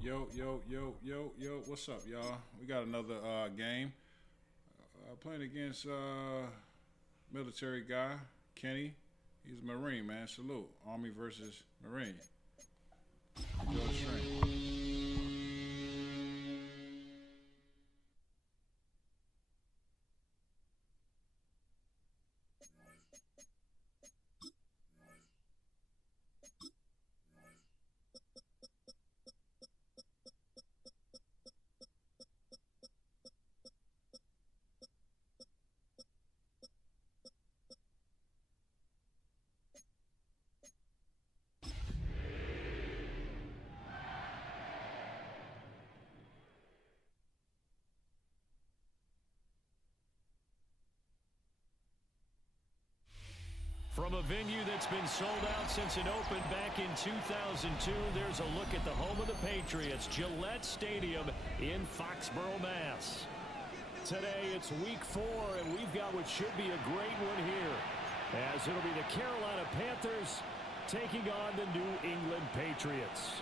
Yo, what's up, y'all? We got another game. Playing against military guy, Kenny. He's a Marine, man. Salute. Army versus Marine. Enjoy the stream. From a venue that's been sold out since it opened back in 2002, there's a look at the home of the Patriots, Gillette Stadium in Foxborough, Mass. Today it's week 4, and we've got what should be a great one here, as it'll be the Carolina Panthers taking on the New England Patriots.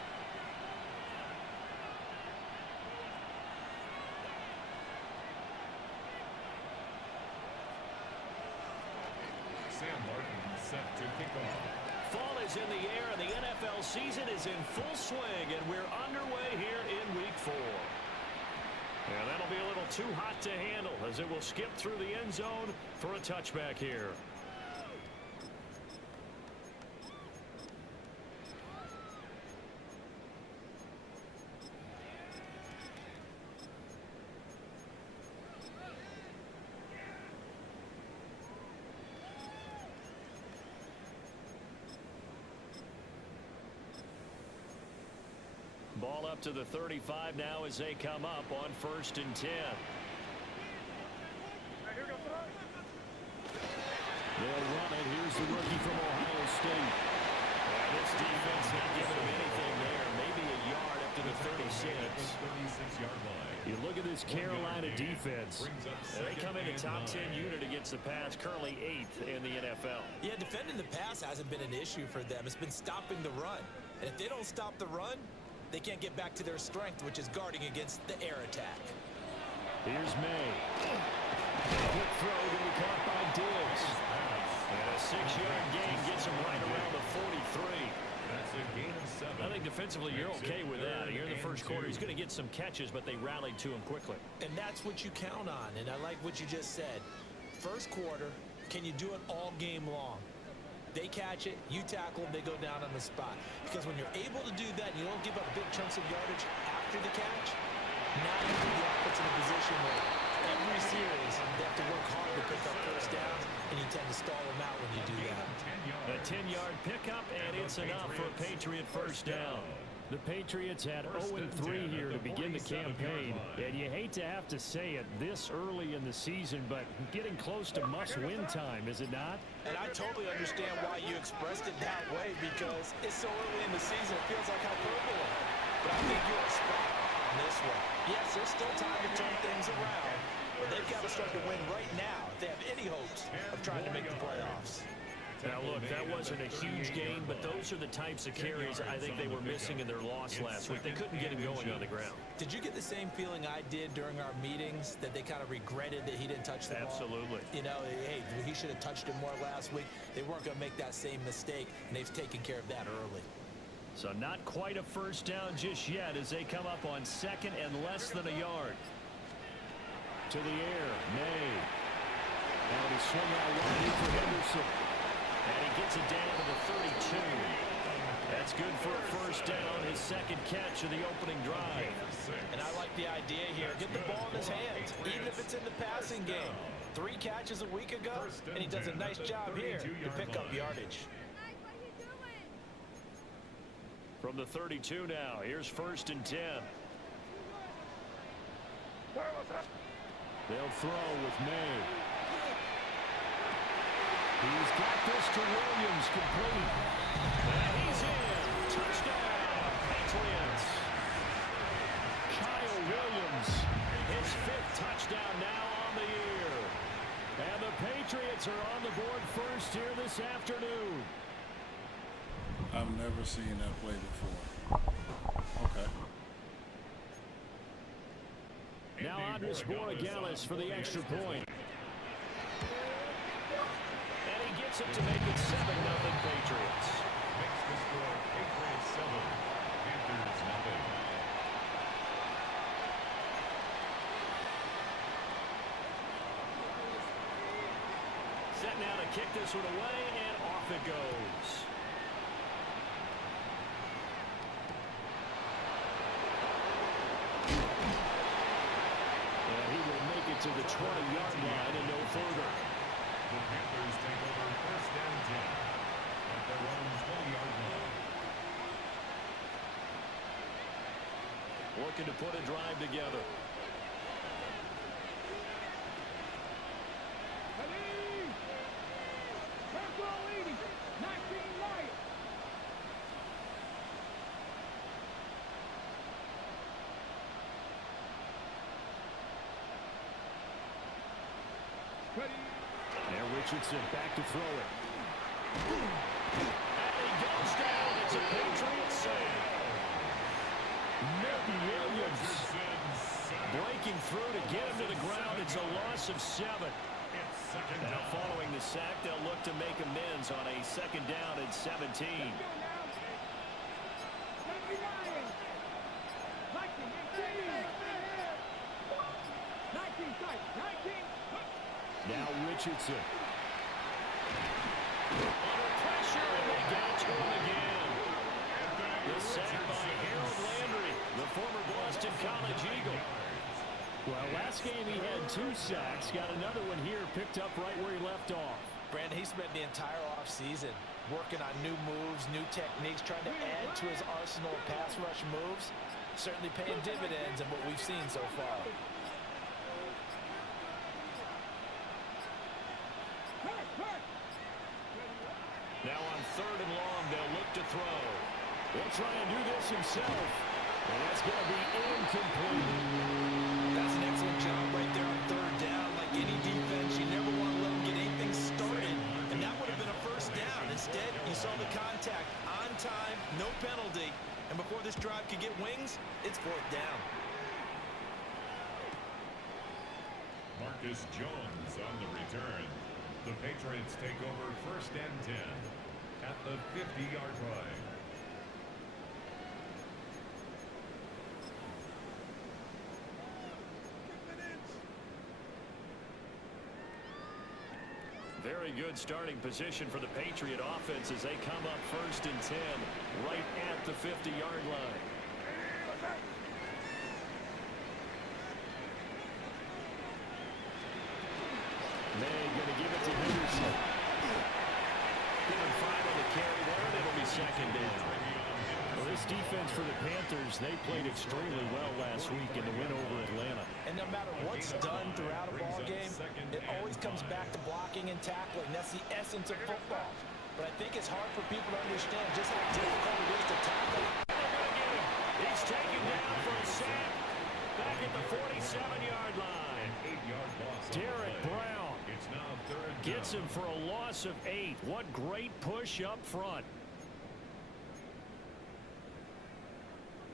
Set to kick off. Fall is in the air, and the NFL season is in full swing, and we're underway here in week 4. And that'll be a little too hot to handle, as it will skip through the end zone for a touchback here. Ball up to the 35 now as they come up on 1st and 10. They'll run it. Here's the rookie from Ohio State. This defense not giving him anything there. Maybe a yard up to the 36. You look at this Carolina defense. They come in a top 10 unit against the pass, currently 8th in the NFL. Yeah, defending the pass hasn't been an issue for them. It's been stopping the run. And if they don't stop the run, they can't get back to their strength, which is guarding against the air attack. Here's May. Quick throw to be caught by Diggs. And a 6-yard gain gets him right around the 43. That's a gain of 7. I think defensively you're okay with that. Here in the first quarter, he's going to get some catches, but they rallied to him quickly. And that's what you count on, and I like what you just said. First quarter, can you do it all game long? They catch it, you tackle them, they go down on the spot. Because when you're able to do that and you don't give up big chunks of yardage after the catch, now you put the offense in a position where every series they have to work hard to pick up first downs, and you tend to stall them out when you do that. A 10-yard pickup, and it's enough for a Patriot first down. The Patriots had 0-3 here to begin the campaign, and you hate to have to say it this early in the season, but getting close to must-win time, is it not? And I totally understand why you expressed it that way, because it's so early in the season, it feels like hyperbole. But I think you are spot on this one. Yes, there's still time to turn things around, but they've got to start to win right now if they have any hopes of trying to make the playoffs. Now, look, that wasn't a huge gain, but those are the types of carries I think they were missing in their loss last week. They couldn't get him going on the ground. Did you get the same feeling I did during our meetings, that they kind of regretted that he didn't touch the ball? Absolutely. You know, hey, he should have touched it more last week. They weren't going to make that same mistake, and they've taken care of that early. So not quite a first down just yet as they come up on 2nd and less than a yard. To the air, May. Now he swung out wide for Henderson. And he gets it down to the 32. That's good for a first down, his 2nd catch of the opening drive. And I like the idea here. Get the ball in his hands, even if it's in the passing game. 3 catches a week ago, and he does a nice job here to pick up yardage. From the 32 now, here's 1st and 10. They'll throw with May. He's got this to Williams, complete. And he's in. Touchdown, Patriots. Kyle Williams, his 5th touchdown now on the year. And the Patriots are on the board first here this afternoon. I've never seen that play before. Okay. Andres Borregales for the extra point. And he gets it to make it 7-0 Patriots. Makes the score Patriots 7, Panthers 0. Set now to kick this one away, and off it goes. And he will make it to the 20-yard line and no further. The Panthers take over first and 10 at their own 20-yard line. Looking to put a drive together. Now Richardson back to throw it. And he goes down. It's a Patriot save. Milton Williams breaking through to get him to the ground. It's a loss of 7. Now following the sack, they'll look to make amends on a second down at 17. Now Richardson. Under pressure, and they get to him again. The sack by Harold Landry, the former Boston College Eagle. Well, last game he had 2 sacks. Got another one here, picked up right where he left off. Brandon, he spent the entire offseason working on new moves, new techniques, trying to add to his arsenal of pass rush moves. Certainly paying dividends in what we've seen so far. Now on 3rd and long, they'll look to throw. He'll try and do this himself. And that's going to be incomplete. That's an excellent job right there on 3rd down. Like any defense, you never want to let them get anything started. And that would have been a first down. Instead, you saw the contact on time, no penalty. And before this drive could get wings, it's 4th down. Marcus Jones on the return. The Patriots take over first and 10 at the 50-yard line. Very good starting position for the Patriot offense as they come up first and 10 right at the 50-yard line. May going to give it to Henderson. Given 5 on the carry there, and it'll be second down. Well, this defense for the Panthers, they played extremely well last week in the win over Atlanta. And no matter what's done throughout a ball game, it always comes back to blocking and tackling. That's the essence of football. But I think it's hard for people to understand just how difficult it is to tackle. He's taken down for a sack back at the 47-yard line. 8-yard loss. Derek Brown It's now 3rd down. gets him for a loss of 8. What great push up front.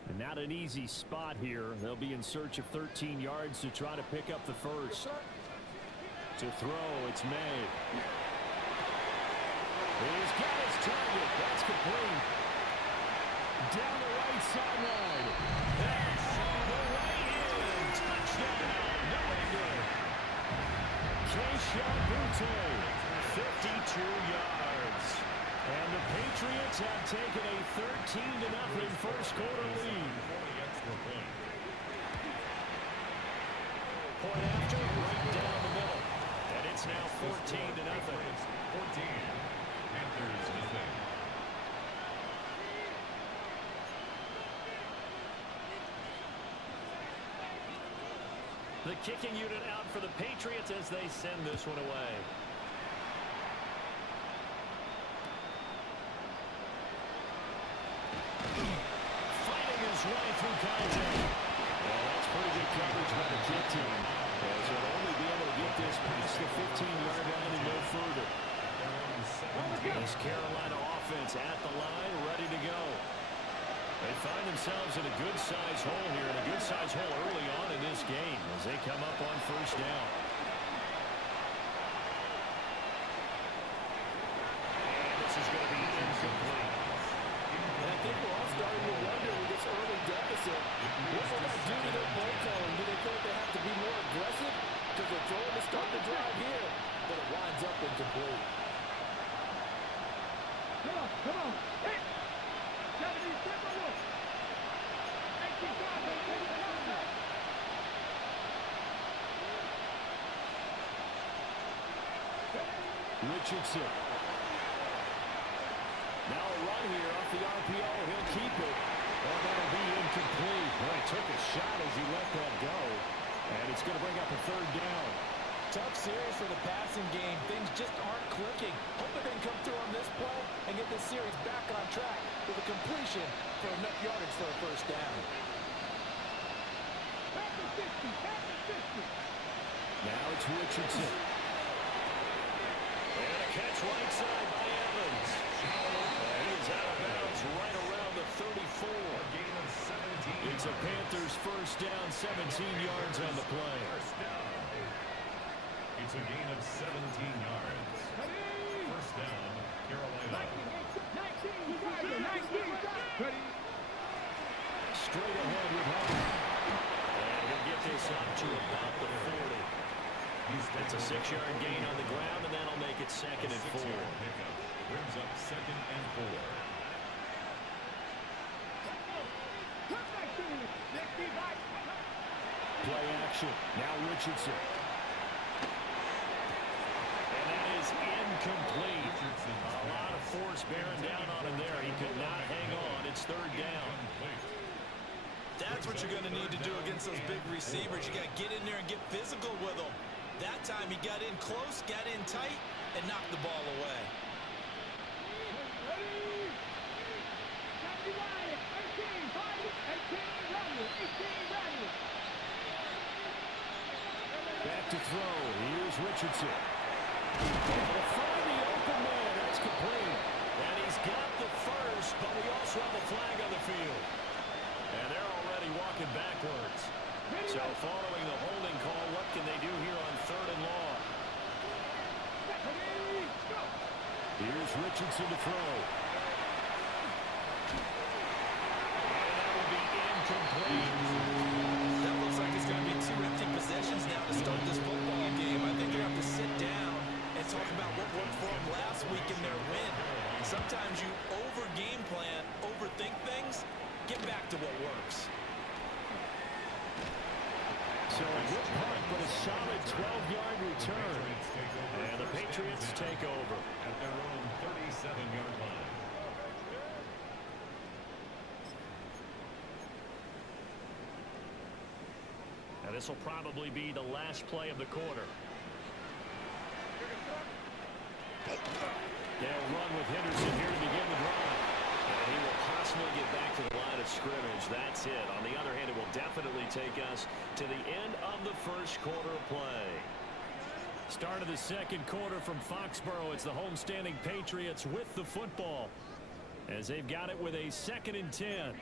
And not an easy spot here. They'll be in search of 13 yards to try to pick up the first. To throw, it's May. He's got his target. That's complete. Down the right sideline. That's the way in. Touchdown. No good. Keyshawn Butte, 52 yards. And the Patriots have taken a 13-0 first quarter lead. Point after, right down the middle. And it's now 14-0. 14. Panthers nothing. The kicking unit out for the Patriots as they send this one away. Fighting his way through contact. Well, that's pretty good coverage by the kick team. As they'll only be able to get this past the 15-yard line and no further. This Carolina offense at the line, ready to go. They find themselves in a good-sized hole here, and a good-sized hole early on in this game as they come up on first down. And this is going to be incomplete. And I think we're all starting to wonder with this early deficit, what will that do to their play calling? Do they feel like they have to be more aggressive? Because they're throwing to start the drive here, but it winds up incomplete. Come on. Hey! 70, step over. Richardson. Now a run here off the RPO. He'll keep it. Oh, that'll be incomplete. Boy, he took a shot as he let that go. And it's going to bring up a third down. Tough series for the passing game. Things just aren't clicking. Hope they can come through on this play and get this series back on track with a completion for enough yardage for a first down. Now it's Richardson. And a catch right side by Evans. He is out of bounds right around the 34. It's a Panthers first down, 17 yards on the play. It's a gain of 17 yards. First down, Carolina. Straight ahead with Hubbard. And he'll get this up to about the 40. It's a 6-yard gain on the ground, and that'll make it second and 4. Pickup brings up second and 4. Play action. Now Richardson. And that is incomplete. A lot of force bearing down on him there. He could not hang on. It's third down. That's what you're going to need to do against those big receivers. You got to get in there and get physical with them. That time he got in close, got in tight, and knocked the ball away. Back to throw. Here's Richardson. To find the open man. That's complete. And he's got the first, but we also have a flag on the field. And they're already walking backwards. So following the holding call, what can they do here on third and long? Here's Richardson to throw. And that will be incomplete. That looks like it's going to be 2 empty possessions now to start this football game. I think they have to sit down and talk about what worked for them last week in their win. Sometimes you over-game plan, overthink things, get back to what works. So a good punt, but a solid 12-yard return. And the Patriots take over. At their own 37-yard line. Now this will probably be the last play of the quarter. They'll run with Henderson here to begin the drive. And he will possibly get back to the line of scrimmage. That's it. On the other hand, it will definitely take us to the end of the first quarter of play. Start of the second quarter from Foxborough. It's the homestanding Patriots with the football as they've got it with a 2nd and 10.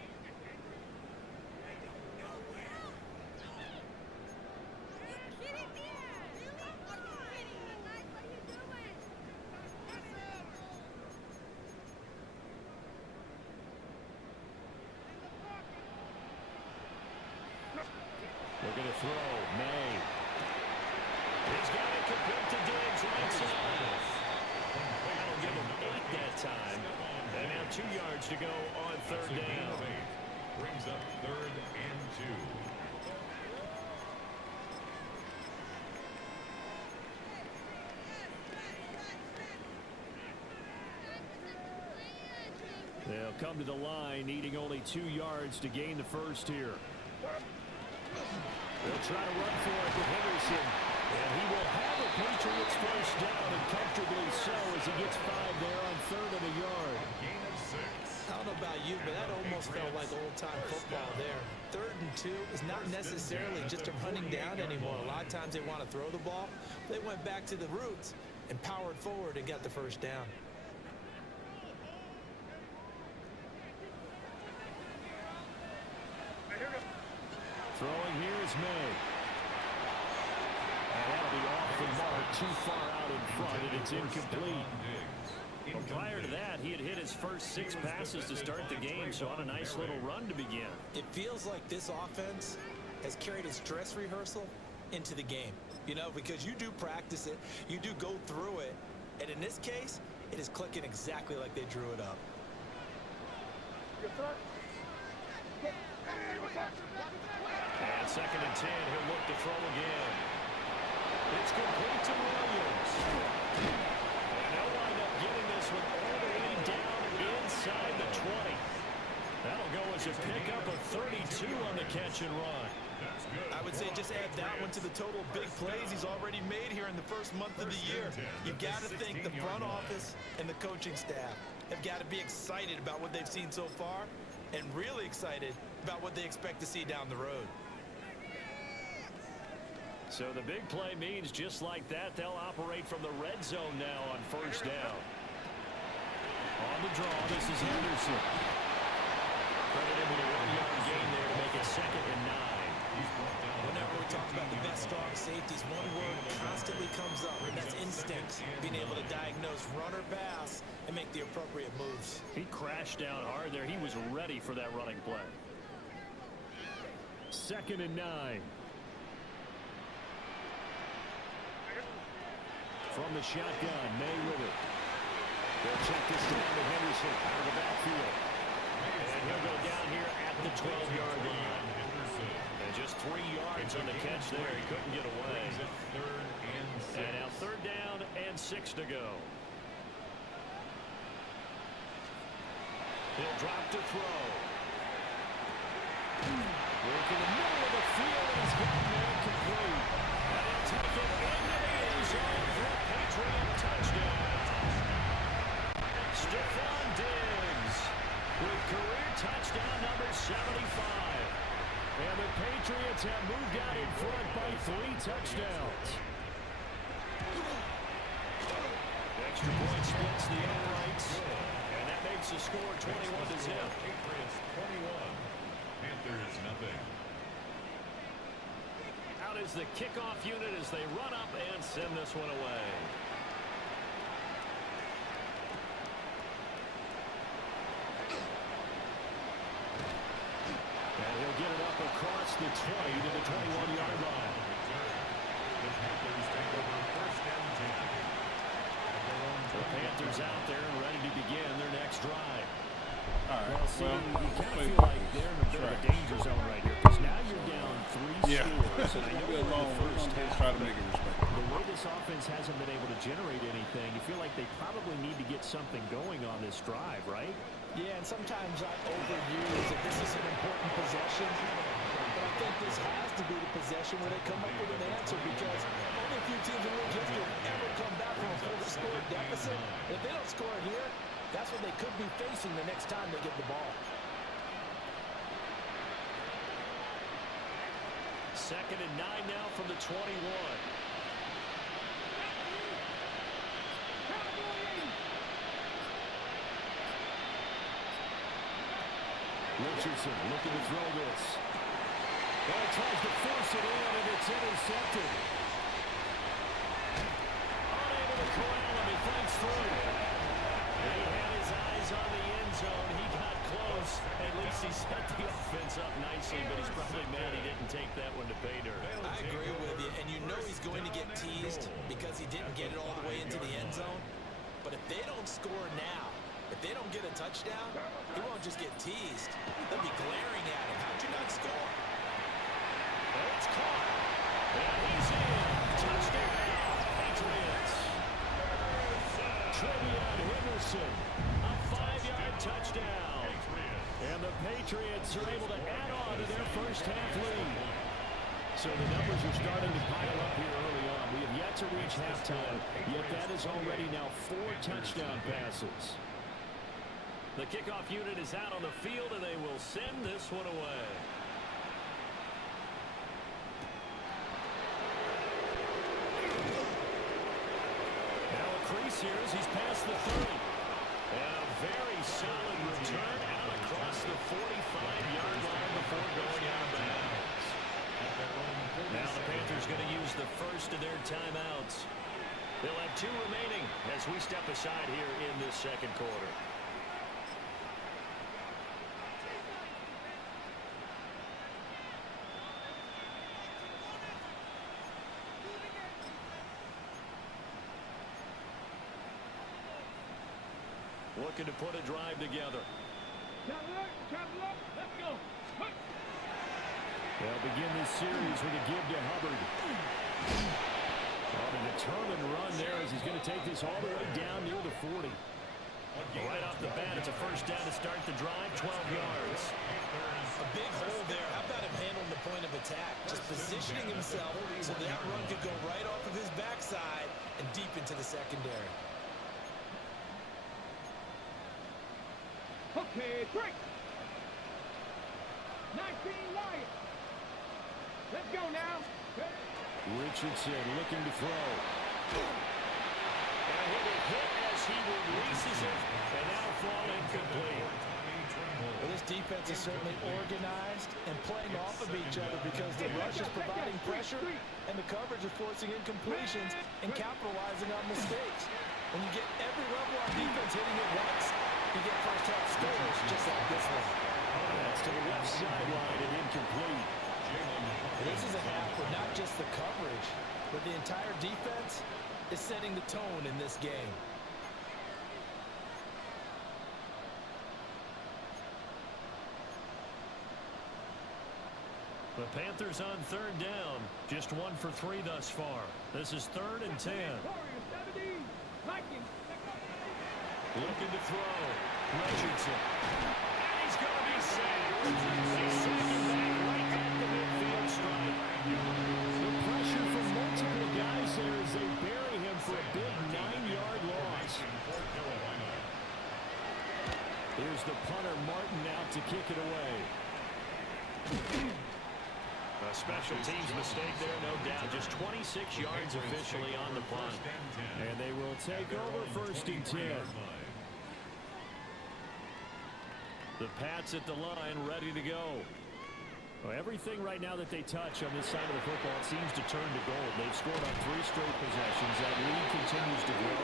They're going to throw. May. He's got it complete to Diggs right side. That'll give him 8 that time. And now 2 yards to go on third down. Brings up third and 2. They'll come to the line, needing only 2 yards to gain the first here. They'll try to run for it with Henderson. And he will have a Patriots first down, and comfortably so as he gets 5 there on third and a yard. Gain of 6. I don't know about you, but that almost felt like old-time football there. 3rd and 2 is not necessarily just a running down anymore. A lot of times they want to throw the ball. They went back to the roots and powered forward and got the first down. Throwing here is May. And that'll be off the mark, too far out in front, and it's incomplete. Well, prior to that, he had hit his first 6 passes to start the game, so on a nice little run to begin. It feels like this offense has carried its dress rehearsal into the game. You know, because you do practice it, you do go through it, and in this case, it is clicking exactly like they drew it up. And 2nd and 10, he'll look to throw again. It's complete to Williams. And they'll wind up getting this one all the way down inside the 20. That'll go as a pickup of 32 on the catch and run. I would say just add that one to the total big plays he's already made here in the first month of the year. You've got to think the front office and the coaching staff have got to be excited about what they've seen so far and really excited about what they expect to see down the road. So the big play means just like that, they'll operate from the red zone now on 1st down. On the draw, this is Henderson. Credit him with a 1-yard gain there to make it 2nd and 9. Whenever we talk about the best strong safeties, one word constantly comes up, and that's instincts. Being able to diagnose run or pass and make the appropriate moves. He crashed down hard there. He was ready for that running play. 2nd and 9. From the shotgun, May with it. They'll check this down to Henderson out of the backfield. And he'll go down here at the 12-yard line. And just 3 yards on the catch there. He couldn't get away. And now 3rd down and 6 to go. He'll drop to throw. Work in the middle of the field, and he's got there complete. And he'll take it into the end zone for a Patriot touchdown. Stephon Diggs with career touchdown number 75. And the Patriots have moved out in front by 3 touchdowns. Extra point splits the uprights. And that makes the score 21-0. Patriots 21. Panthers nothing. Out is the kickoff unit as they run up and send this one away. And he'll get it up across the 20 to the 21-yard line. The Panthers take over 1st and 10. The Panthers out there and ready to begin their next drive. All right. Well, see, you kind of play feel like they're in a bit of a danger zone right here because now you're down 3 scores. And I know We're in the alone. first half, Try to make it respectable. the way this offense hasn't been able to generate anything, you feel like they probably need to get something going on this drive, right? Yeah, and sometimes I overuse that this is an important possession. But I think this has to be the possession where they come up with an answer because only a few teams in league history have ever come back from a 4-score deficit. If they don't score here, that's what they could be facing the next time they get the ball. 2nd and 9 now from the 21. Richardson looking to throw this. Well, he tries to force it in, and it's intercepted. Unable to corral him. He fights through. He had his eyes on the end zone. He got close. At least he set the offense up nicely, but he's probably mad he didn't take that one to pay dirt. I agree with you, and you know he's going to get teased because he didn't get it all the way into the end zone. But if they don't score now, if they don't get a touchdown, he won't just get teased. They'll be glaring at him. How'd you not score? Well, it's caught. And he's in. Touchdown, Patriots. Trevion Henderson, a 5-yard touchdown. And the Patriots are able to add on to their first half lead. So the numbers are starting to pile up here early on. We have yet to reach halftime, yet that is already now 4 touchdown passes. The kickoff unit is out on the field, and they will send this one away. Now a crease here as he's past the 30. And a very solid return out across the 45-yard line before going out of bounds. the first of their timeouts. They'll have 2 remaining as we step aside here in this second quarter. Looking to put a drive together. Travel up, let's go. They'll begin this series with a give to Hubbard. A determined run there as he's going to take this all the way down near the 40. Right off the bat, it's a first down to start the drive, 12 yards. A big hole there. How about him handling the point of attack? Just positioning himself so that run could go right off of his backside and deep into the secondary. Okay, break. 19 Lions. Let's go now. Richardson looking to throw. And he will hit as he releases it, and that'll fall incomplete. Well, this defense is certainly organized and playing off of each other because the rush is providing pressure and the coverage is forcing incompletions and capitalizing on mistakes. When you get every level on defense hitting it once, you get first half scores just like this one. That's to the left sideline and incomplete. This is a half where not just the coverage, but the entire defense is setting the tone in this game. The Panthers on third down. Just 1 for 3 thus far. This is 3rd and 10. Looking to throw. Richardson. And he's going to be sacked. They sack him back right at the midfield stripe. The pressure from multiple guys there as they bury him for a big 9-yard loss. Here's the punter, Martin, out to kick it away. A special teams mistake there, no doubt. Just 26 yards officially on the punt. And they will take over 1st and 10. The Pats at the line, ready to go. Well, everything right now that they touch on this side of the football seems to turn to gold. They've scored on 3 straight possessions. That lead continues to grow.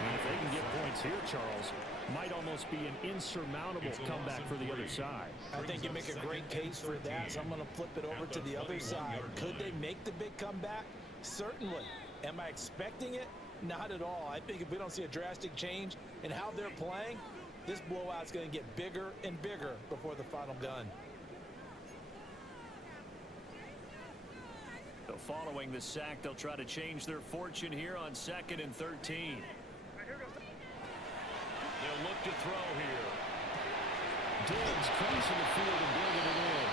And if they can get points here, Charles, might almost be an insurmountable comeback for the other side. I think you make a great case for that, so I'm going to flip it over to the other side. Could they make the big comeback? Certainly. Am I expecting it? Not at all. I think if we don't see a drastic change in how they're playing, this blowout's going to get bigger and bigger before the final gun. So following the sack, they'll try to change their fortune here on 2nd and 13. They'll look to throw here. Diggs crossing the field and bringing it in.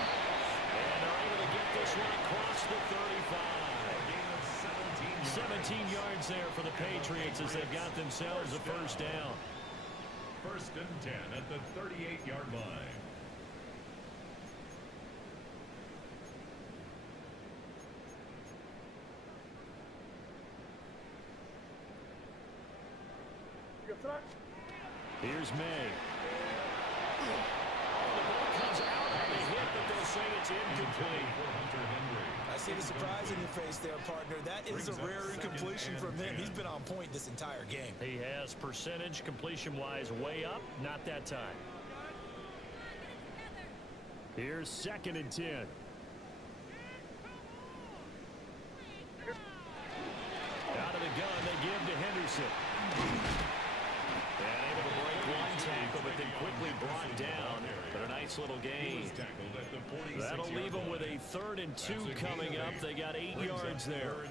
And they're able to get this one across the 35. 17 yards there for the Patriots as they've got themselves a first down. 1st and 10 at the 38-yard line. Here's May. The ball comes out on the hit, but they'll say it's incomplete. I see the surprise in your face there, partner. That is a rare incompletion from him. He's been on point this entire game. He has percentage completion-wise way up, not that time. Here's 2nd and 10. Out of the gun, they give to Henderson. And able to break one tackle, but then quickly brought down. But a nice little gain. That'll leave them with a 3rd and 2 coming up. They got 8 yards there.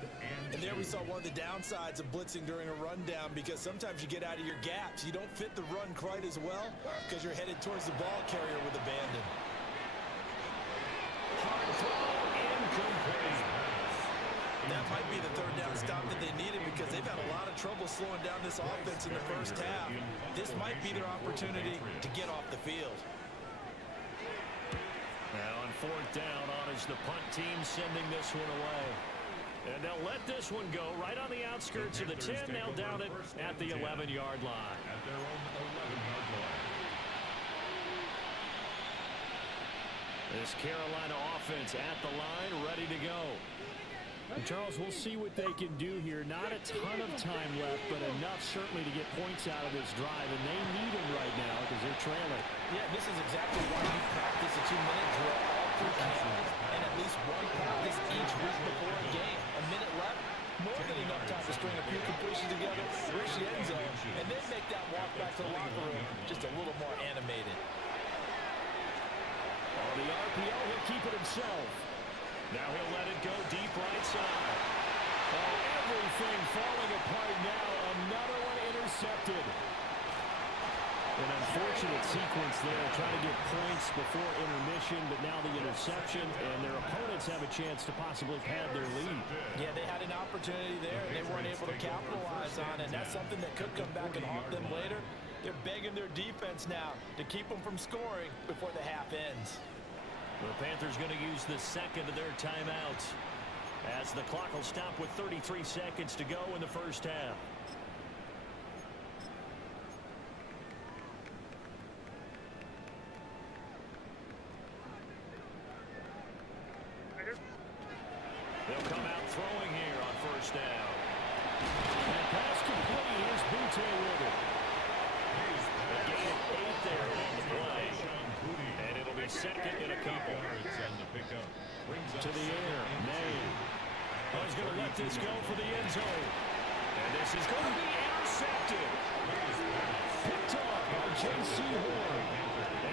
And there we saw one of the downsides of blitzing during a rundown, because sometimes you get out of your gaps. You don't fit the run quite as well because you're headed towards the ball carrier with abandon. Hard throw, incomplete. That might be the 3rd down stop that they needed, because they've had a lot of trouble slowing down this offense in the first half. This might be their opportunity to get off the field. Now on 4th down, on is the punt team sending this one away. And they'll let this one go right on the outskirts of the 10. They'll down it at the 11-yard line. At their own 11-yard line. This Carolina offense at the line, ready to go. And Charles, we'll see what they can do here. Not a ton of time left, but enough certainly to get points out of this drive, and they need them right now because they're trailing. Yeah, this is exactly why you practice a 2-minute drill all through camp and at least one practice each week before a game. A minute left, more than enough time to string a few completions together, reach the end zone, and then make that walk back to the locker room just a little more animated. On the RPO, he'll keep it himself. Now he'll let it go deep right side. Oh, everything falling apart now. Another one intercepted. An unfortunate sequence there, trying to get points before intermission, but now the interception, and their opponents have a chance to possibly pad their lead. Yeah, they had an opportunity there, and they weren't able to capitalize on it. And that's something that could come back and haunt them later. They're begging their defense now to keep them from scoring before the half ends. The Panthers going to use the second of their timeouts as the clock will stop with 33 seconds to go in the first half. They'll come out throwing here on first down. And pass complete. Here's Butte with it. A gain of 8 there on the play. And it'll be second and a couple. To the air. May. He's going to let this go for the end zone. And this is going to be intercepted. Picked off by J.C. Horn.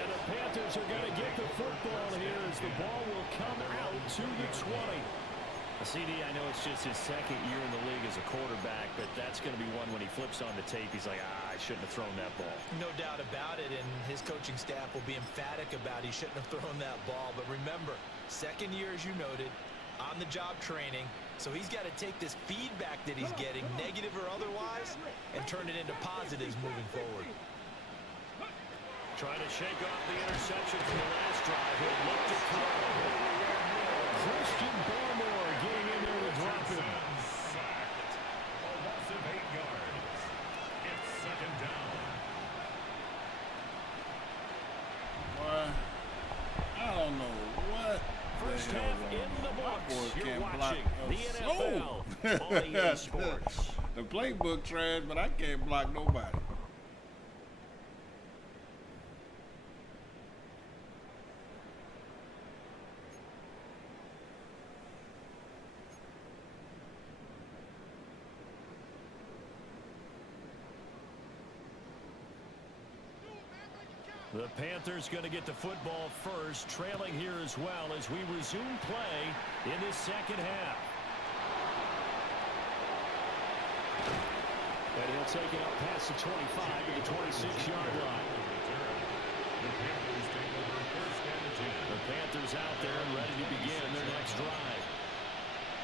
And the Panthers are going to get the football here as the ball will come out to the 20. CD, I know it's just his second year in the league as a quarterback, but that's going to be one when he flips on the tape, he's like, I shouldn't have thrown that ball. No doubt about it, and his coaching staff will be emphatic about he shouldn't have thrown that ball. But remember, second year, as you noted, on-the-job training, so he's got to take this feedback that he's getting, negative or otherwise, and turn it into positives moving forward. Trying to shake off the interception from the last drive. He'll look to throw. Christian Barmore getting in there to drop him. A loss of 8 yards. It's second down. Well, I don't know what. First half in the books. You're watching the soul. NFL on EA Sports. The playbook trash, but I can't block nobody. The Panthers going to get the football first, trailing here as well as we resume play in this second half. And he'll take it up past the 25 to the 26-yard line. The Panthers out there and ready to begin their next drive.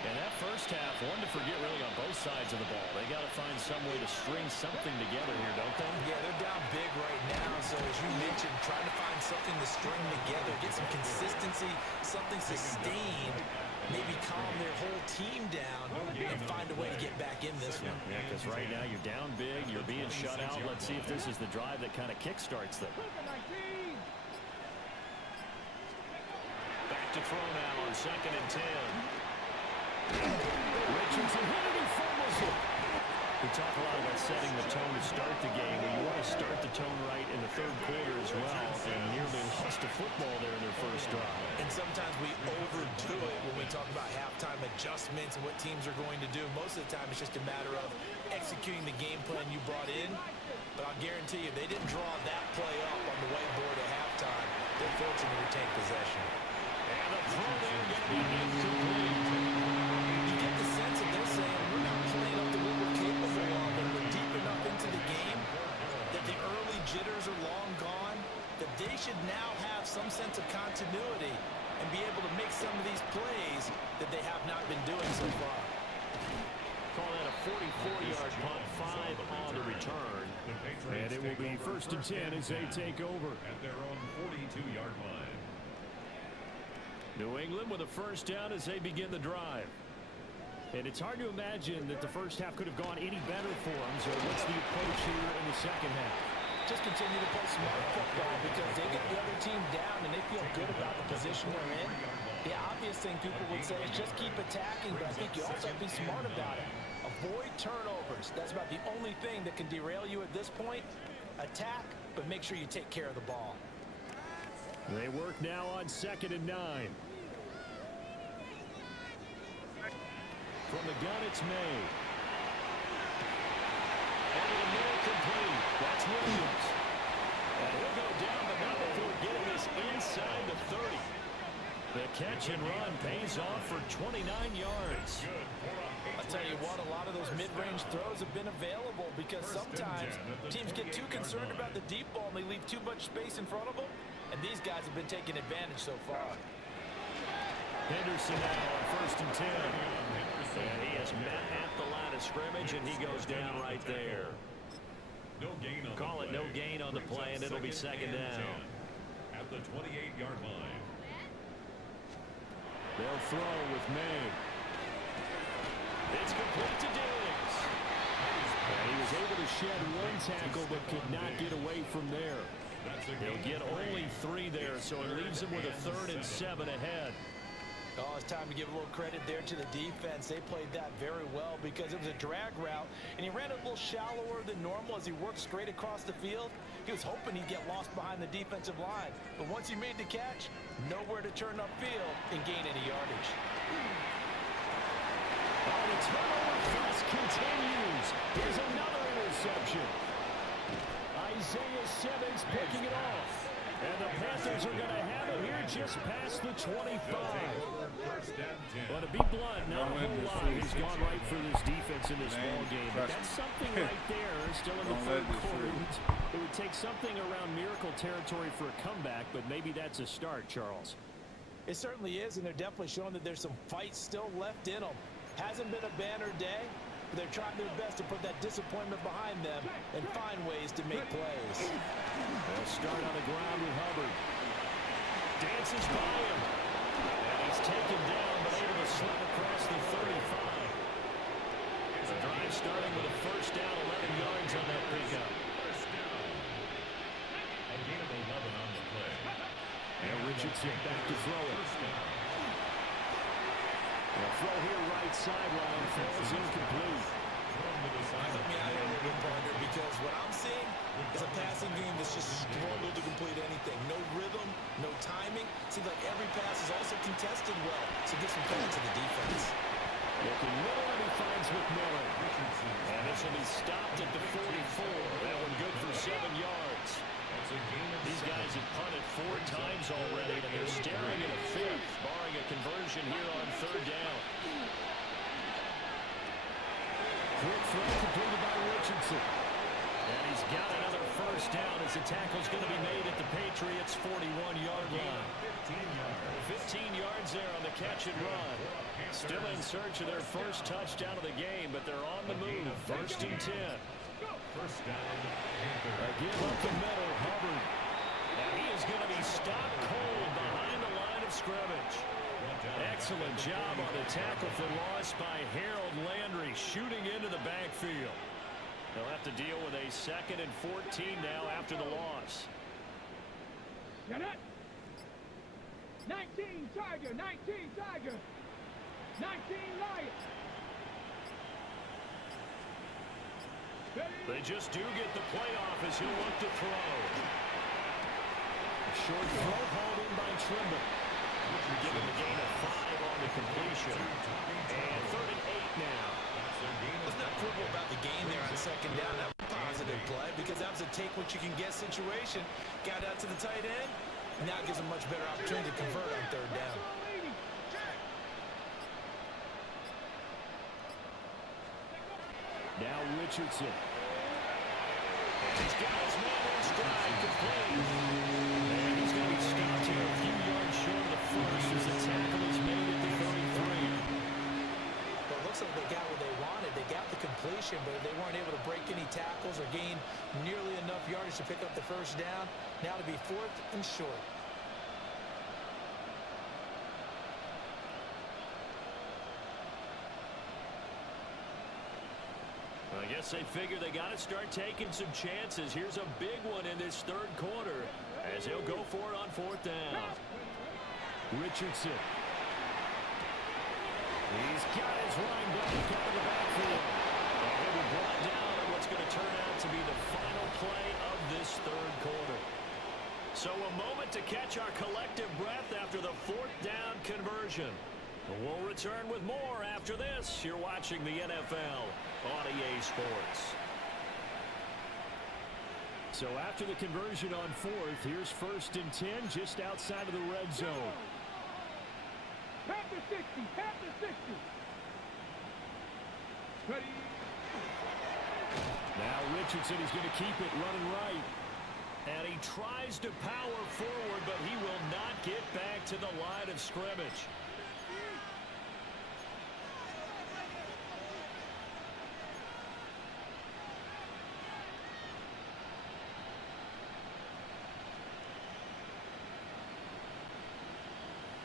And that first half, one to forget really on both sides of the ball. They got to find some way to string something together here, don't they? Yeah, they're down big right now. So as you mentioned, trying to find something to string together, get some consistency, something sustained, maybe calm their whole team down and find a way to get back in this one. Yeah, because right now you're down big, you're being shut out. Let's see if this is the drive that kind of kickstarts them. Back to throw now on 2nd and 10. Richardson hit it, he fumbles it. We talk a lot about setting the tone to start the game. Well, you want to start the tone right in the third quarter as well, and nearly lost a football there in their first drive. And sometimes we overdo it when we talk about halftime adjustments and what teams are going to do. Most of the time, it's just a matter of executing the game plan you brought in. But I'll guarantee you, they didn't draw that play up on the whiteboard at halftime. They're fortunate to retain possession. And the throw there going to be incomplete. You get the sense that they're saying, we're not playing up to what we're capable of, and we're deep enough into the game that the early jitters are long gone, that they should now have some sense of continuity and be able to make some of these plays that they have not been doing so far. Call that a 44-yard punt, 5 on the return. And it will be 1st and 10 as they take over. At their own 42-yard line. New England with a first down as they begin the drive. And it's hard to imagine that the first half could have gone any better for them. So what's the approach here in the second half? Just continue to play smart football because they get the other team down and they feel good about the position they're in. The obvious thing people would say is just keep attacking, but I think you also have to be smart about it. Avoid turnovers. That's about the only thing that can derail you at this point. Attack, but make sure you take care of the ball. They work now on 2nd and 9. From the gun, it's made. And the middle complete. That's Williams. And he'll go down, but not before getting this inside the 30. The catch and run pays off for 29 yards. I'll tell you what, a lot of those mid-range throws have been available because sometimes teams get too concerned about the deep ball and they leave too much space in front of them. And these guys have been taking advantage so far. Henderson now on 1st and 10. And he is met at the line of scrimmage, and he goes down right there. Call it no gain on the play, and it'll be 2nd down. At the 28-yard line. They'll throw with May. It's complete to Diggs. And he was able to shed one tackle, but could not get away from there. He'll get only 3 there, so it leaves him with a 3rd and 7 ahead. Oh, it's time to give a little credit there to the defense. They played that very well because it was a drag route, and he ran it a little shallower than normal as he worked straight across the field. He was hoping he'd get lost behind the defensive line, but once he made the catch, nowhere to turn upfield and gain any yardage. Oh, the turnover fuss continues. Here's another interception. Isaiah Simmons picking it off. And the Panthers are going to have it here just past the 25. Well, to be blunt, not a whole lot has gone right for this defense in this ball game. But that's something right there. Still in the 3rd quarter. It would take something around miracle territory for a comeback, but maybe that's a start, Charles. It certainly is, and they're definitely showing that there's some fight still left in them. Hasn't been a banner day, but they're trying their best to put that disappointment behind them and find ways to make plays. They'll start on the ground with Hubbard. Dances by him. And he's taken down, but able to slip across the 35. The drive starting with a 1st down, 11 yards on that pickup. A gain of 11 on the play. And Richardson back to throw it. The throw here right sideline falls incomplete. Help me out here a little bit, partner, because what I'm seeing is a passing game that's just struggled to complete anything. No rhythm, no timing. Seems like every pass is also contested well. So get some credit to the defense. Looking middle, and he finds McMillan. And this will be stopped at the 44. That one good for 7 yards. These guys have punted 4 times already, and they're staring at a 5th, barring a conversion here on 3rd down. Quick throw completed by Richardson. And he's got another 1st down as the tackle's going to be made at the Patriots' 41-yard line. 15 yards there on the catch and run. Still in search of their 1st touchdown of the game, but they're on the move. 1st and 10. 1st down. A give up the middle, Hubbard. And he is going to be stopped cold behind the line of scrimmage. Excellent job on the tackle for loss by Harold Landry, shooting into the backfield. They'll have to deal with a 2nd and 14 now after the loss. Get it? 19 Tiger, 19 Tiger, 19 Lion. They just do get the playoff as he'll look to throw. A short throw hauled in by Trimble. Giving the gain of 5 on the completion. And 3rd and 8 now. Let's not quibble about the gain there on 2nd down. That was a positive play because that was a take-what-you-can-get situation. Got out to the tight end. Now it gives a much better opportunity to convert on 3rd down. Now Richardson. And he's got his man in stride, complete. And he's going to be stopped here a few yards short of the 1st as the tackle is made at the 33. Well, it looks like they got what they wanted. They got the completion, but they weren't able to break any tackles or gain nearly enough yardage to pick up the 1st down. Now to be 4th and short. I guess they figure they got to start taking some chances. Here's a big one in this 3rd quarter as he'll go for it on 4th down. Richardson. He's got his running back out of the backfield. And he'll be brought down on what's going to turn out to be the final play of this third quarter. So a moment to catch our collective breath after the fourth down conversion. We'll return with more after this. You're watching the NFL on EA Sports. So after the conversion on fourth, here's 1st and 10 just outside of the red zone. Panther 60, Panther 60. Ready. Now Richardson is going to keep it running right. And he tries to power forward, but he will not get back to the line of scrimmage.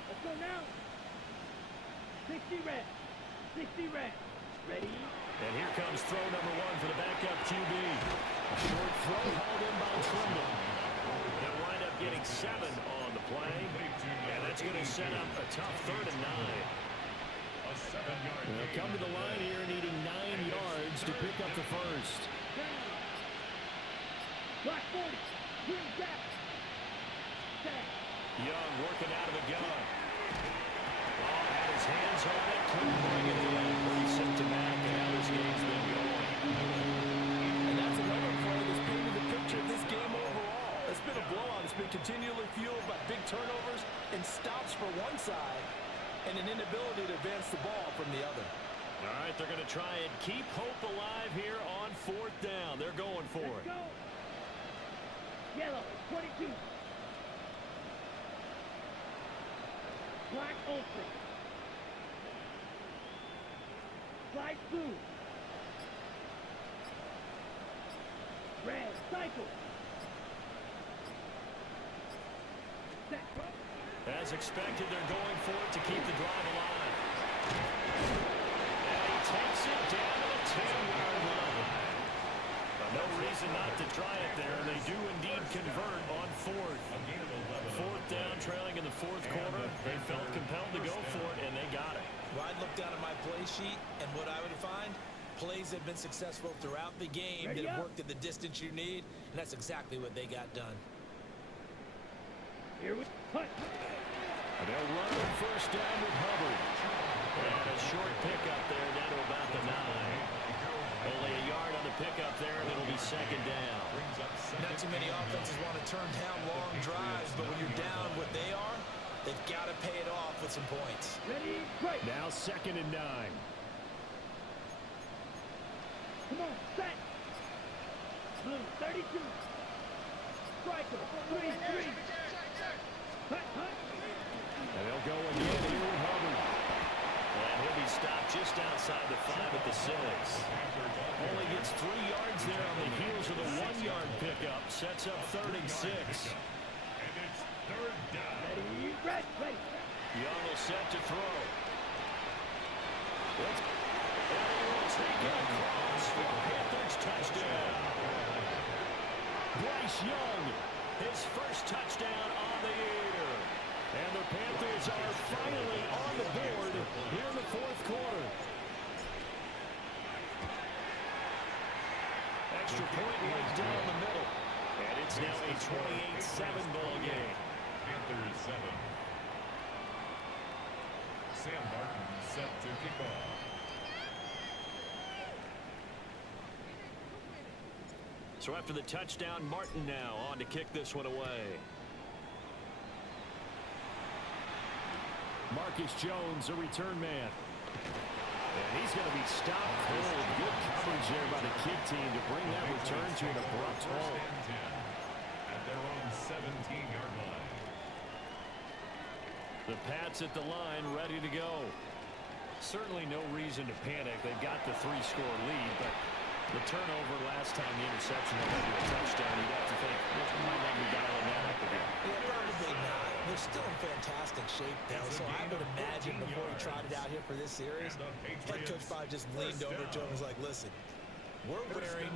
Let's go now. 60 red. 60 red. Ready? And here comes throw number 1 for the backup QB. A short throw hauled in by Trimble. They'll wind up getting 7 on the play. And that's going to set up a tough 3rd and 9. They'll come to the line here needing 9 yards to pick up the first. Black 40. Green back. Young working out of the gun. Oh, had his hands on it. Couldn't bring it in. Pretty symptomatic of how this game's been going. And that's another play that's painted the picture of this game overall. It's been a blowout. It's been continually fueled by big turnovers and stops for one side and an inability to advance the ball from the other. All right, they're going to try and keep hope alive here on 4th down. They're going for it. Go. Yellow 22. Black ultra. Light blue. Red cycle. Set. As expected, they're going for it to keep the drive alive. And he takes it down to the 10-yard line. No reason not to try it there. They do indeed convert on 4th. 4th down, trailing in the 4th quarter. They felt compelled to go for it, and they got it. Well, I'd look down at my play sheet, and what I would find, plays have been successful throughout the game that have worked at the distance you need, and that's exactly what they got done. Here we go. And they'll run on 1st down with Hubbard. And a short pickup there down to about the 9. Only a yard on the pickup there, and it'll be 2nd down. Not too many offenses want to turn down long drives, but when you're down what they are, they've got to pay it off with some points. Ready, break. Now 2nd and 9. Come on, set. Blue 32. Striker 3-3. Hut, hut. And they'll go again here with Hubbard. And he'll be stopped just outside the 5 at the 6. Only gets 3 yards there on the heels of the 1-yard pickup. Sets up 3rd and 6. And it's 3rd down. Ready, red, ready. Young will set to throw. And he will take it across for a Panthers touchdown. Bryce Young, his first touchdown on the year. And the Panthers are finally on the board here in the 4th quarter. Extra point right down the middle. And it's now a 28-7 ball game. Panthers 7. Sam Martin set to kick off. So after the touchdown, Martin now on to kick this one away. Marcus Jones, a return man. And he's going to be stopped cold. Good coverage there by the kick team to bring that return to an abrupt halt. At their own 17-yard line. The Pats at the line, ready to go. Certainly no reason to panic. They've got the 3-score lead, but the turnover last time, the interception that led to a touchdown, you'd have to think, they might not be dialing that up again. Yeah, probably not. They're still in fantastic shape, though, so I would imagine before he trotted out here for this series, head coach probably just leaned over to him and was like, listen, we're wearing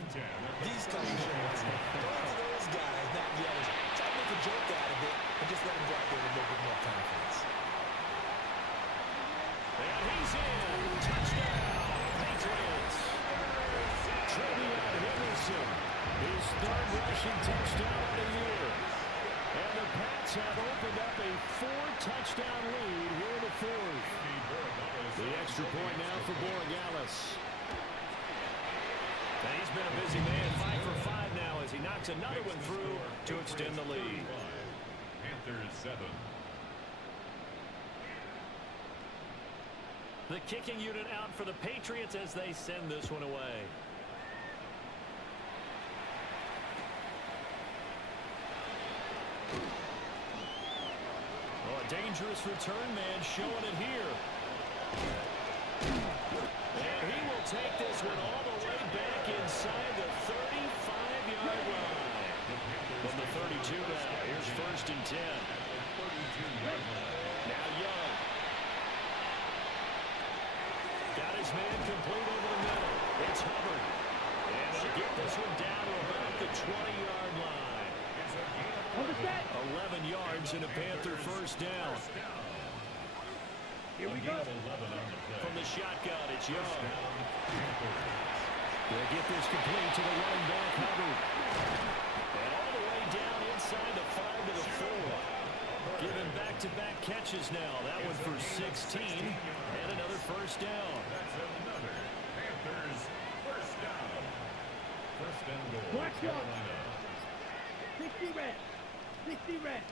these kind of shirts. Throw it to those guys, not the others. Try to make a joke out of it and just let him go out there with a little bit more confidence. And he's in. rushing touchdown of the year. And the Pats have opened up a 4-touchdown lead here in the fourth. The extra point now for Borregales. And he's been a busy man, 5 for 5 now as he knocks another one through to extend the lead. Panthers 7. The kicking unit out for the Patriots as they send this one away. Oh, a dangerous return man showing it here. And he will take this one all the way back inside the 35-yard line. From the 32 now, here's 1st and 10. Now Young. Got his man complete over the middle. It's Hubbard. And they'll get this one down to about the 20-yard line. 11 yards and a Panther 1st down. Here we go. From the shotgun, it's Young. They'll get this complete to the running back, Hubbard. And all the way down inside the 5 to the 4. Giving back-to-back catches now. That one for 16. And another 1st down. That's another Panthers 1st down. 1st and goal. Black shot. Carolina. 60 red. 60 red.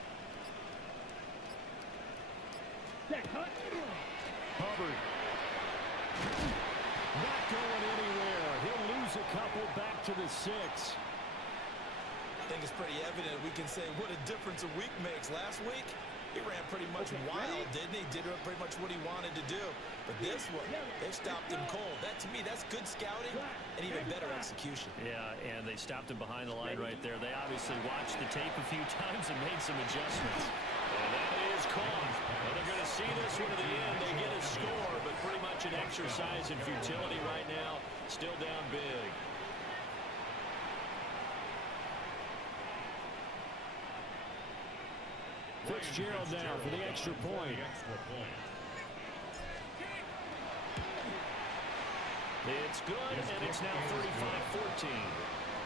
Set, cut. Hubbard. Not going anywhere. He'll lose a couple back to the 6. I think it's pretty evident we can say what a difference a week makes. Last week, he ran pretty much wild, didn't he? Did pretty much what he wanted to do. But this one, they've stopped him cold. That, to me, that's good scouting and even better execution. Yeah, and they stopped him behind the line right there. They obviously watched the tape a few times and made some adjustments. And that is caught. Well, they're going to see this one to the end. They get a score, but pretty much an exercise in futility right now. Still down big. Fitzgerald now for the extra point. It's good, and it's now 35-14.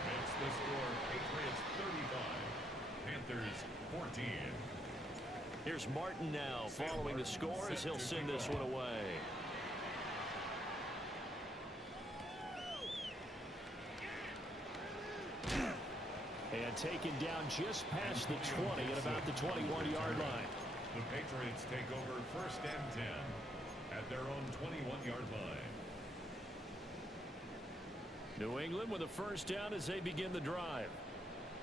Makes the score Patriots 35, Panthers 14. Here's Martin now following the score as he'll send this one away. And taken down just past the 20 at about the 21-yard line. The Patriots take over 1st and 10 at their own 21-yard line. New England with a 1st down as they begin the drive.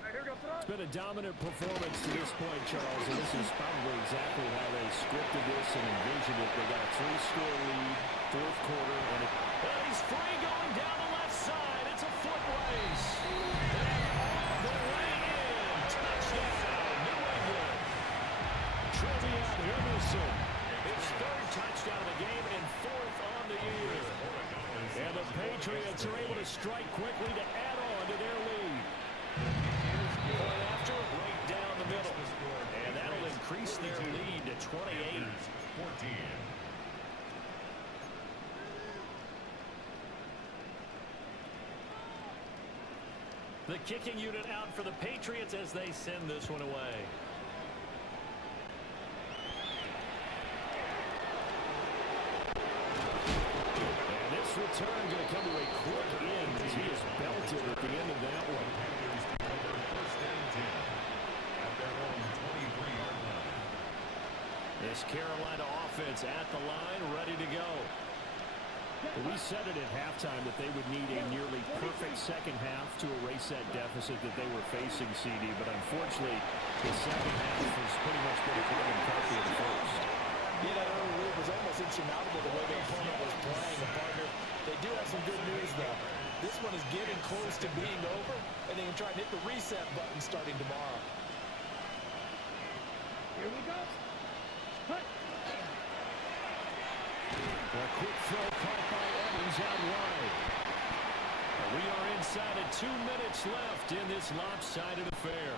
It's been a dominant performance to this point, Charles, and this is probably exactly how they scripted this and envisioned it. They got a 3-score lead, 4th quarter, and he's free going down the left side. It's a foot race. And all the way in. Touchdown, New England. Trevion Henderson. His 3rd touchdown of the game and 4th on the year. And the Patriots are able to strike quickly to add on to their lead. Point after, right down the middle. And that'll increase their lead to 28. 14. The kicking unit out for the Patriots as they send this one away. And this return going to come to a quick end as he is belted at the end of that one. This Carolina offense at the line, ready to go. We said it at halftime that they would need a nearly perfect second half to erase that deficit that they were facing, CD, but unfortunately, the second half has pretty much been a carbon copy of the first. Yeah, that early lead was almost insurmountable the way their opponent was playing. And partner, they do have some good news, though. This one is getting close to being over, and they can try and hit the reset button starting tomorrow. Here we go. Cut. A quick throw caught by Evans out wide. And we are inside of 2 minutes left in this lopsided affair.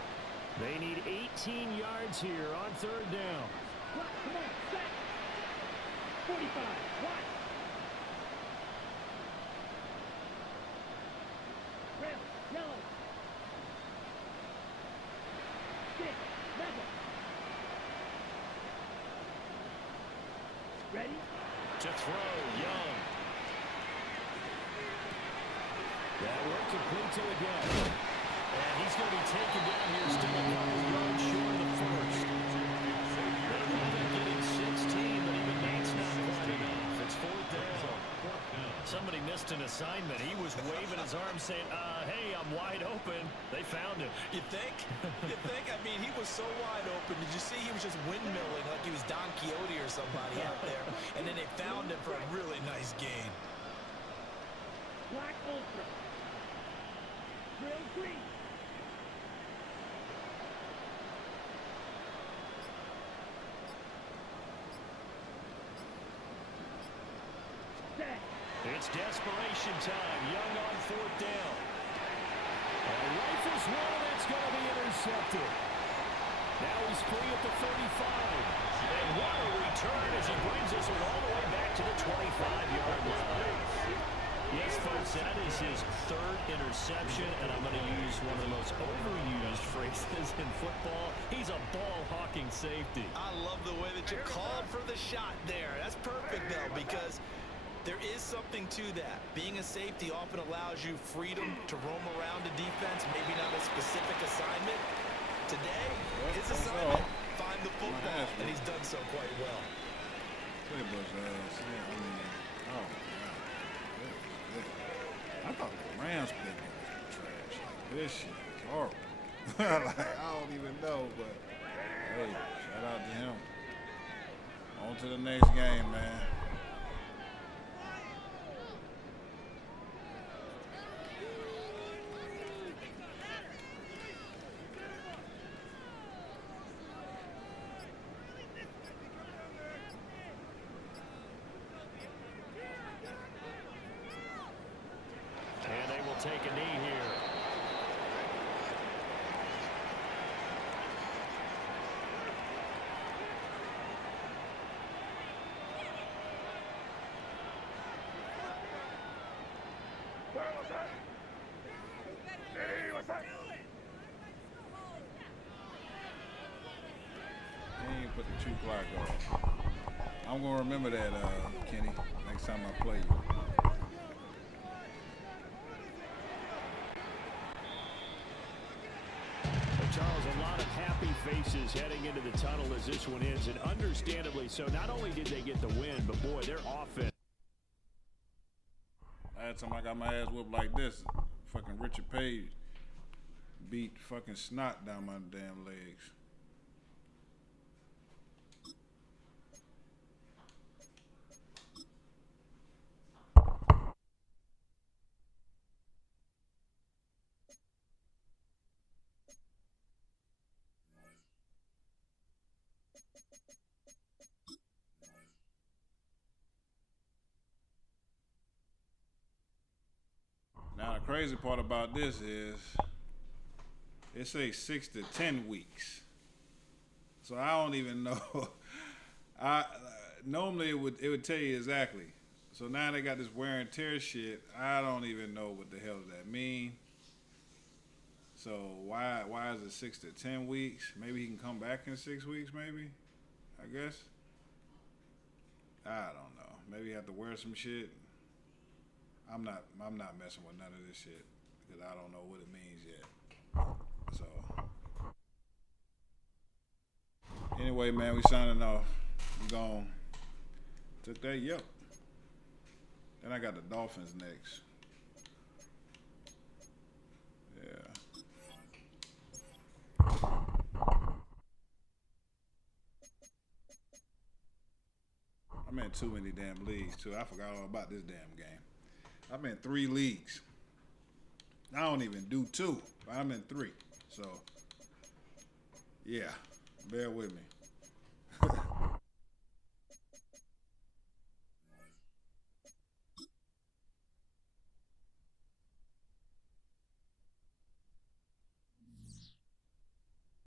They need 18 yards here on 3rd down. Come on, set. 45. Watch. Red, yellow. Ready? To throw, Young. That work complete to the gap. And he's going to be taken down here, still a couple yards short of the first. They're only getting 16, but even that's not quite enough. It's fourth down. Somebody missed an assignment. He was waving his arm saying, hey, I'm wide open. They found him. You think? You think? I mean, he was so wide open. Did you see he was just windmilling like he was Don Quixote or somebody out there? And then they found him for a really nice gain. Black Ultra. Drill green. Set. It's desperation time. Young on fourth down. And rifles one, it's going to be intercepted. Now he's free at the 35. And what a return as he brings us all the way back to the 25-yard line. Yes, folks, that is his third interception, and I'm going to use one of the most overused phrases in football. He's a ball-hawking safety. I love the way that you called for the shot there. That's perfect, though, because there is something to that. Being a safety often allows you freedom to roam around the defense, maybe not a specific assignment. Today, his assignment, find the football, and he's done so quite well. I thought the Rams played was trash. Like, this shit is horrible. Like, I don't even know, but hey, shout out to him. On to the next game, man. And they will take a knee here. He ain't put the 2 clock on. I'm gonna remember that, Kenny, next time I play you. Charles, a lot of happy faces heading into the tunnel as this one ends, and understandably so. Not only did they get the win, but boy, their offense. Last time I got my ass whooped like this, fucking Richard Page beat fucking snot down my damn legs. Now the crazy part about this is it says 6 to 10 weeks. So I don't even know. Normally it would tell you exactly. So now they got this wear and tear shit. I don't even know what the hell does that mean. So why is it 6 to 10 weeks? Maybe he can come back in 6 weeks, maybe. I guess. I don't know. Maybe you have to wear some shit. I'm not messing with none of this shit because I don't know what it means yet. So anyway, man, we signing off. I'm gone. Took that, yep. Then I got the Dolphins next. Yeah. I'm in too many damn leagues too. I forgot all about this damn game. I'm in 3 leagues. I don't even do 2, but I'm in 3. So, yeah, bear with me.